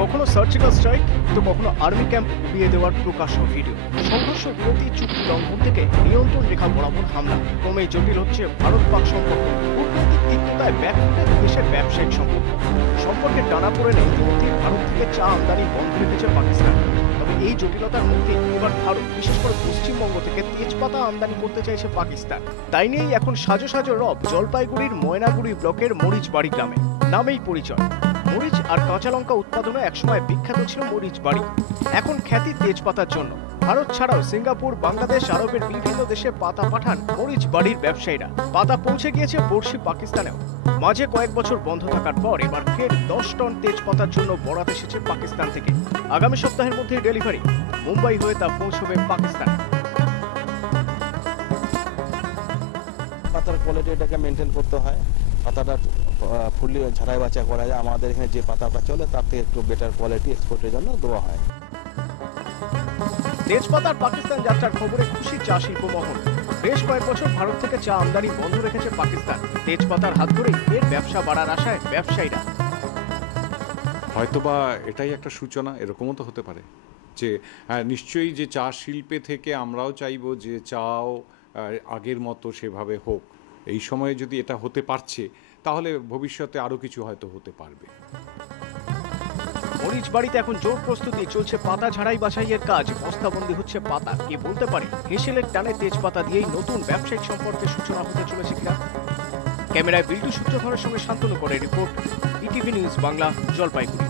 কখনো surgical strike তো কখনো আর্মি ক্যাম্প উড়িয়ে দেওয়ার প্রকাশ্য ভিডিও। সংঘর্ষ বিরতি চুক্তি লঙ্ঘন থেকে নিয়ন্ত্রণ রেখা বরাবর হামলা। ক্রমেই জটিল হচ্ছে ভারত পাক সম্পর্ক। কূটনৈতিক তিক্ততায় ব্যাকফুটে দেশের ব্যবসায়িক সম্পর্কে টানা পড়ে নেই। ইতিমধ্যে ভারত থেকে চা আমদানি বন্ধ রেখেছে পাকিস্তান। তবে এই জটিলতার মধ্যে এবার ভারত বিশেষ করে পশ্চিমবঙ্গ থেকে তেজপাতা আমদানি করতে চাইছে পাকিস্তান। তাই নিয়েই এখন সাজো সাজো রব জলপাইগুড়ির ময়নাগুড়ি ব্লকের মরিচবাড়ি গ্রামে। নামেই পরিচয়, মরিচ আর কাঁচা লঙ্কা উৎপাদনে একসময় বিখ্যাত ছিল মরিচবাড়ি। এখন খ্যাতি তেজপাতার জন্য। ভারত ছাড়াও সিঙ্গাপুর, বাংলাদেশ, আরবের বিভিন্ন দেশে পাতা পাঠান মরিচবাড়ির ব্যবসায়ীরা। পাতা পৌঁছে গিয়েছে পড়শি পাকিস্তানেও। মাঝে কয়েক বছর বন্ধ থাকার পর এবার ফের 10 টন তেজপাতার জন্য বরাত এসেছে পাকিস্তান থেকে। আগামী সপ্তাহের মধ্যে ডেলিভারি। মুম্বাই হয়ে তা পৌঁছবে পাকিস্তানে। পাতার কোয়ালিটিটাকে মেনটেন করতে হয়, পাতাটা ফুললি ঝাড়াই বাছা করা যায়। আমাদের এখানে যে পাতাটা চলে তার থেকে একটু বেটার কোয়ালিটি এক্সপোর্টের জন্য দেওয়া হয়। তেজপাতার পাকিস্তান যাত্রার খবরে খুশি চা শিল্প মহল। বেশ কয়েক বছর ভারত থেকে চা আমদানি বন্ধ রেখেছে পাকিস্তান। তেজপাতার হাত ধরেই এর ব্যবসা বাড়ার আশায় ব্যবসায়ীরা। হয়তোবা এটাই একটা সূচনা, এরকমও তো হতে পারে যে নিশ্চয়ই যে চা শিল্পে থেকে আমরাও চাইব যে চাও আগের মতো সেভাবে হোক। এই সময়ে যদি এটা হতে পারছে তাহলে ভবিষ্যতে আরও কিছু হয়তো হতে পারবে। মরিচবাড়িতে এখন জোর প্রস্তুতি চলছে পাতা ঝাড়াই বাছাইয়ের কাজ। বস্তাবন্দি হচ্ছে পাতা। কে বলতে পারে হেসেলের টানে তেজপাতা দিয়েই নতুন ব্যবসায়িক সম্পর্কের সূচনা হতে চলেছে কিনা। ক্যামেরায় বিল্টু সূত্রধরের সঙ্গে শান্তনু করে report, ETV news Bangla, Jalpaiguri.